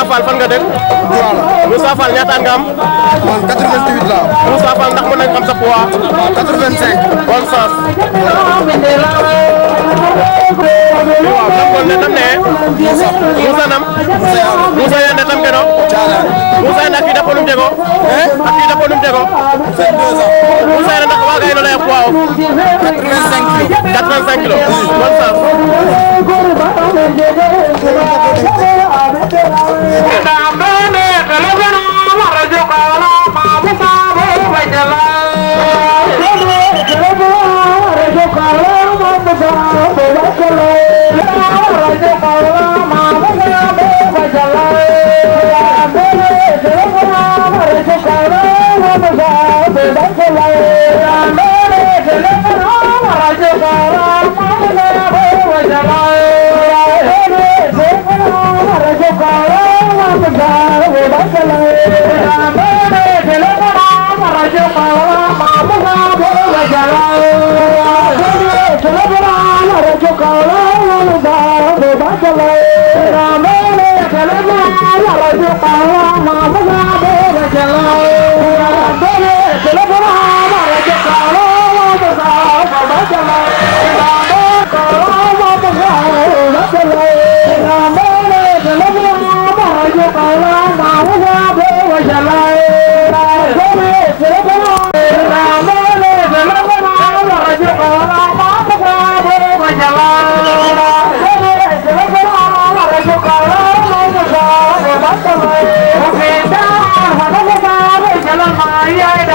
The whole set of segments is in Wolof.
Moussa Fall fan nga dëkk. Moussa Fall ñaata nga am. man 88 la. Moussa Fall ndax mën nañ xam sa poids. 85. bonne chance. waaw nam kon ne nam ne. Moussa nam. Moussa yande tam keno. Moussa yande akida ponum jego. Akida ponum jego. 22 ans. Moussa yande ndax waga ino lay poids. 85 kilos. 85 kilos. bonne chance. Yeah.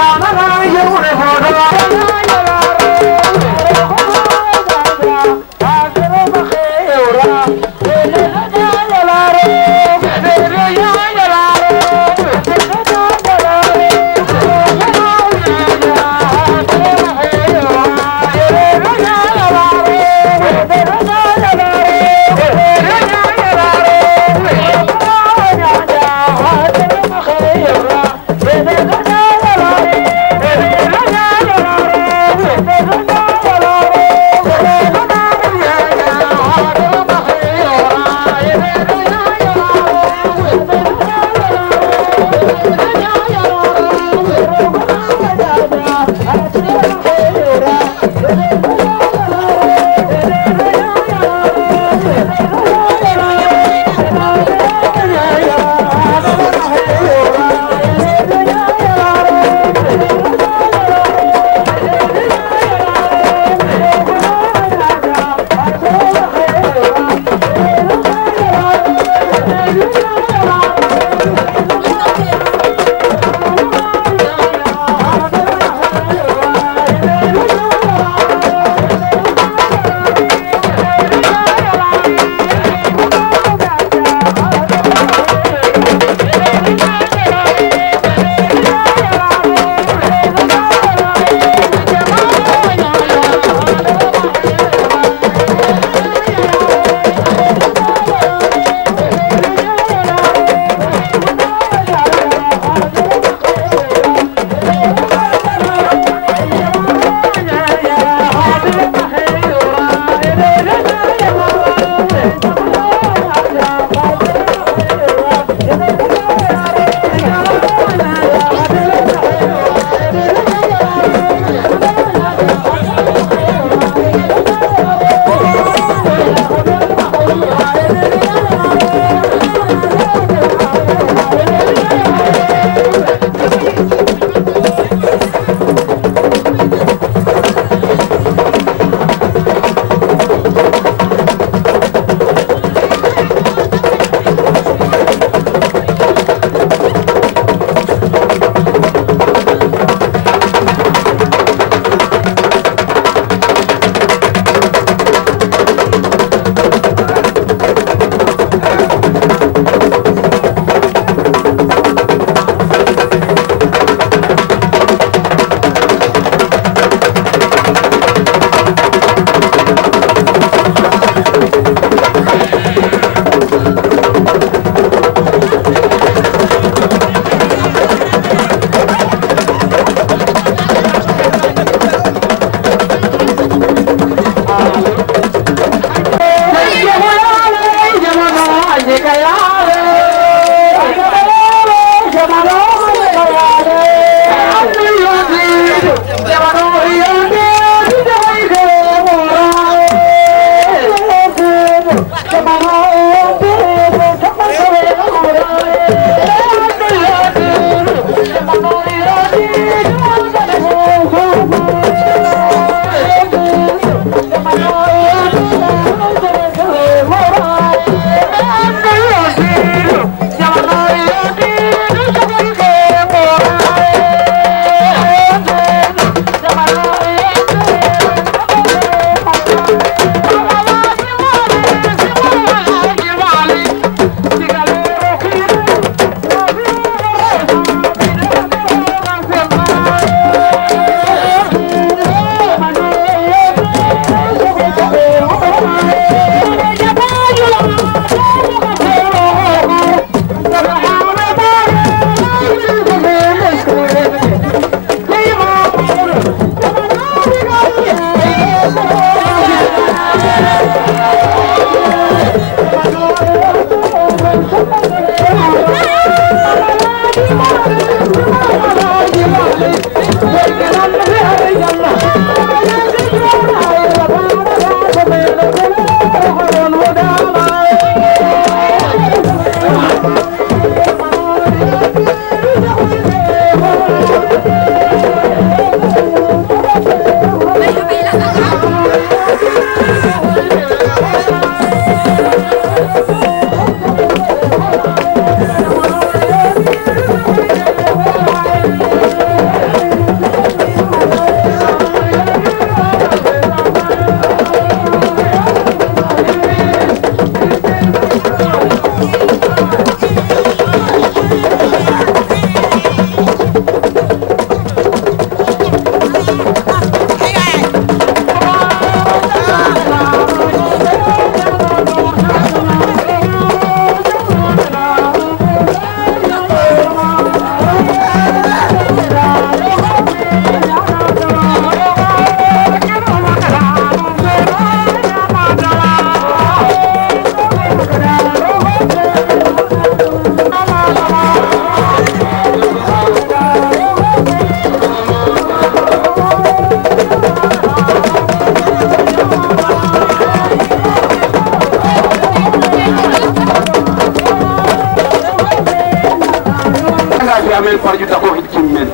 fi amen parju ta ko hikkimen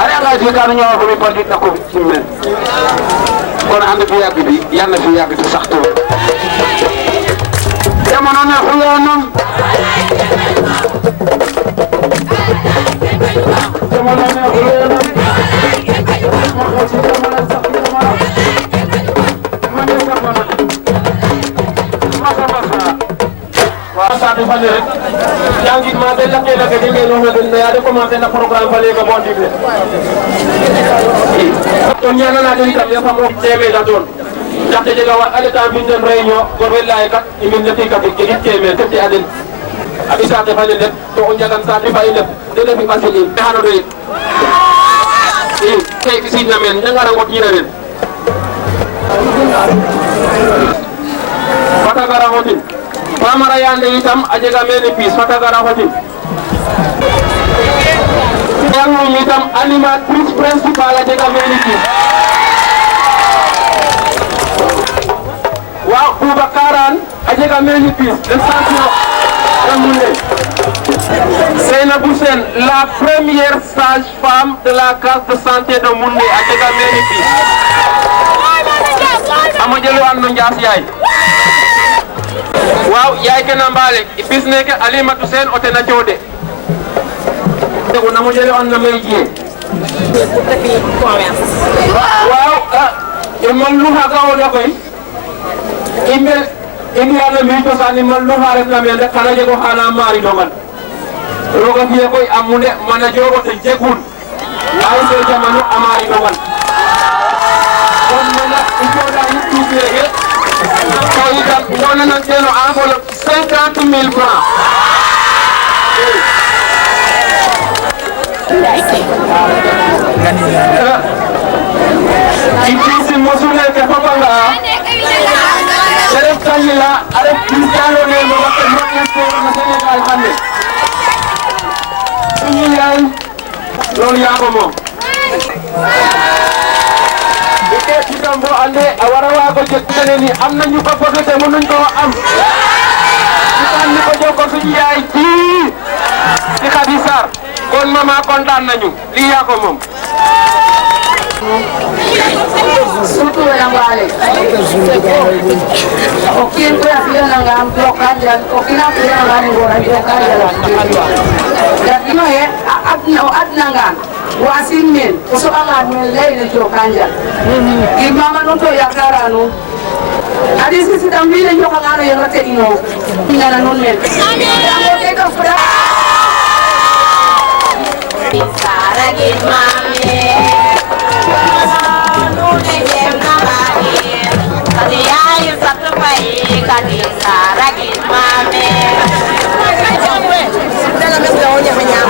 are nga fi kan ñoo ko parju ta ko hikkimen kon and fi yàgg bi yàlla fi yàgg ci sax to jamono na xuyoonam jamono na xuyoonam Satu fan rek yaa ngi commencé lakkee lakk di ngeen wax ne yaa de commencé na programme fa léegi bon digle to ñaana na den tam yafa mo teme da don ndaxte jega wa ale temps bin den réunion gorwe lay kat imin ne tika ke git teme te ci aden abi saate fa len to o ñagan saate fa ile de le fi fasili be hano do ke ci na men da ngara ngot ñina ren fata gara hotin Pamara yande itam ajega meni pis fata gara hotin yangu itam animatrice principale ajega meni pis wa Boubacaran ajega meni pis le champion Ramboundé Seynabou Sène la première sage-femme de la case de santé de Moundé ajega meni pis amajelu anno Ndiass yaay waaw yaay ke na mbaale bis neke Alimatu Sène o tena coode na mo jele on na may jiye waaw man lu haga o da koy imbe ana mi to sani man lu ha rek la men rek kana jego xana mari dogal roga fiye koy amunde mana jogo te jegun ay se jamanu amari dogal kon mana iko da yi tuuti on a un enveloppe 50 000 francs. Ici, Moussoulé, que Papanga, Seref Kanyila, avec Cristiano Nemo, le Sénégal, Hane. Sénégal, l'Oliagomo. Ike Kitambo ande awarawa ko jettene ni am nañu ko bëgg te mënuñ ko am tan ni ko joko suñu yaay ci ci Khadisar kon mama kontaan nañu li ya ko mom surtout wala ngale o kien ko afia na ngam blockage o kina ko na ngani go na blockage ya dino he adna ngam wasimmen so ala men leyle to kanja imama non to yakara no adi sisi tambile nyoka ngano yangate ino nyana non men amen ko fra sara gimame no ne gemna mari adi ayu satu pai kadi sara gimame dala mesla onya hanya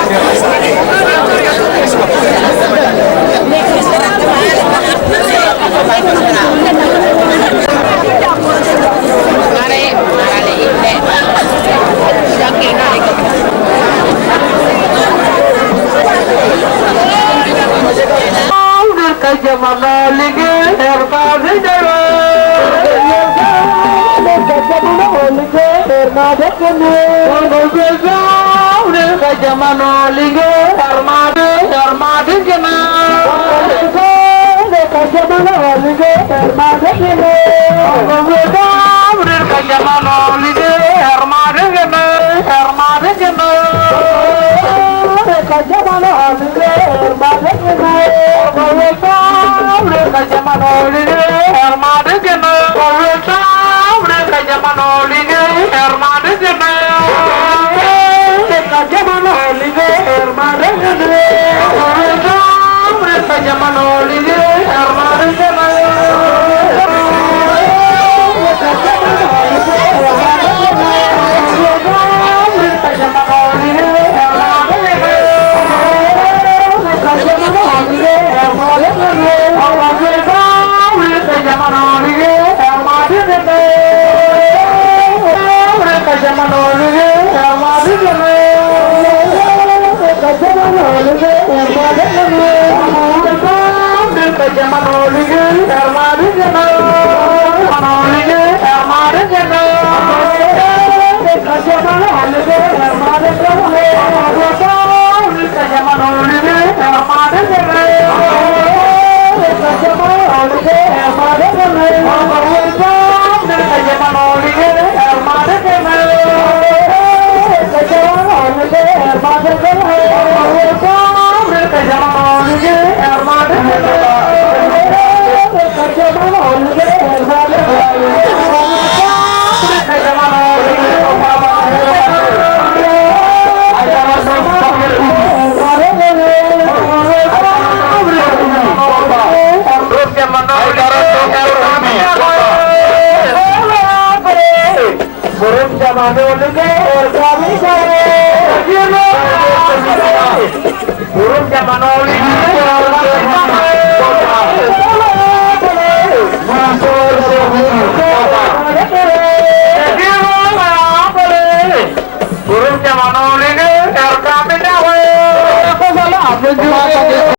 Burung zaman dulu ke kami saya,